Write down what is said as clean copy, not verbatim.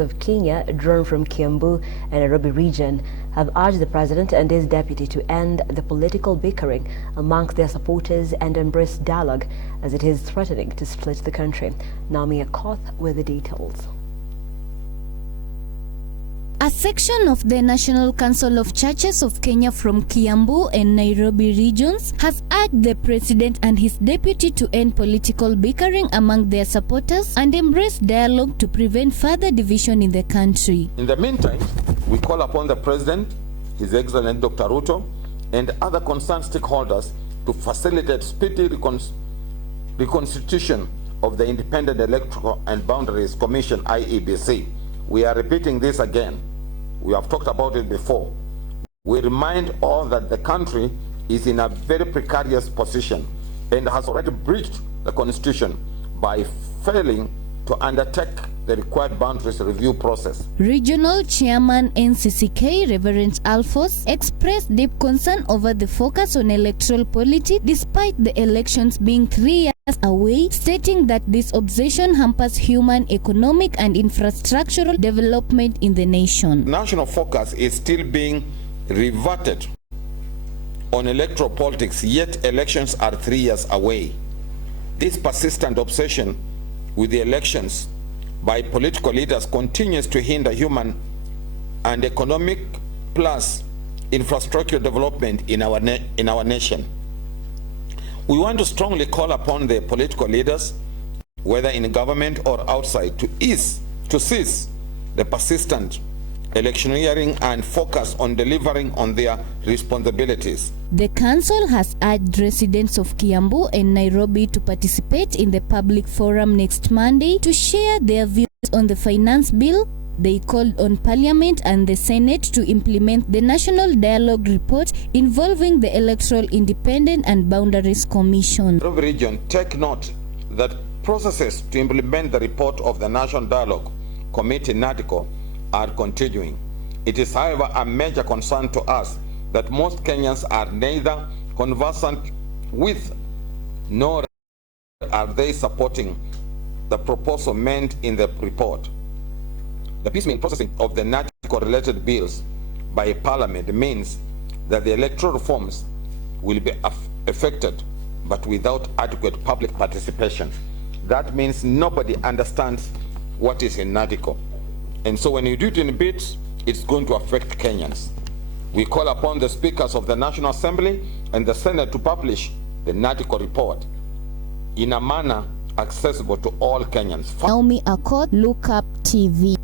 of Kenya drawn from Kiambu and Nairobi region have urged the president and his deputy to end the political bickering amongst their supporters and embrace dialogue as it is threatening to split the country. Tame with the details. A section of the National Council of Churches of Kenya from Kiambu and Nairobi regions has urged the president and his deputy to end political bickering among their supporters and embrace dialogue to prevent further division in the country. In the meantime, we call upon the president, His Excellency Dr. Ruto, and other concerned stakeholders to facilitate speedy reconstitution of the Independent Electoral and Boundaries Commission, IEBC. We are repeating this again. We have talked about it before. We remind all that the country is in a very precarious position and has already breached the constitution by failing to undertake the required boundaries review process. Regional Chairman NCCK Reverend Alphonse expressed deep concern over the focus on electoral politics despite the elections being 3 years away, stating that this obsession hampers human, economic and infrastructural development in the nation. National focus is still being reverted on electoral politics, yet elections are 3 years away. This persistent obsession with the elections by political leaders continues to hinder human and economic plus infrastructure development in our nation. We want to strongly call upon the political leaders, whether in government or outside, to cease the persistent electioneering and focus on delivering on their responsibilities. The council has urged residents of Kiambu and Nairobi to participate in the public forum next Monday to share their views on the finance bill. They called on Parliament and the Senate to implement the National Dialogue Report involving the Electoral Independent and Boundaries Commission. Nairobi region, take note that processes to implement the report of the National Dialogue Committee NADCO are continuing. It is, however, a major concern to us that most Kenyans are neither conversant with nor are they supporting the proposal meant in the report. The piecemeal processing of the NADCO-related bills by Parliament means that the electoral reforms will be affected, but without adequate public participation. That means nobody understands what is in NADCO. And so when you do it in bits, it's going to affect Kenyans. We call upon the speakers of the National Assembly and the Senate to publish the NADCO report in a manner accessible to all Kenyans. Naomi Akot, Look Up TV.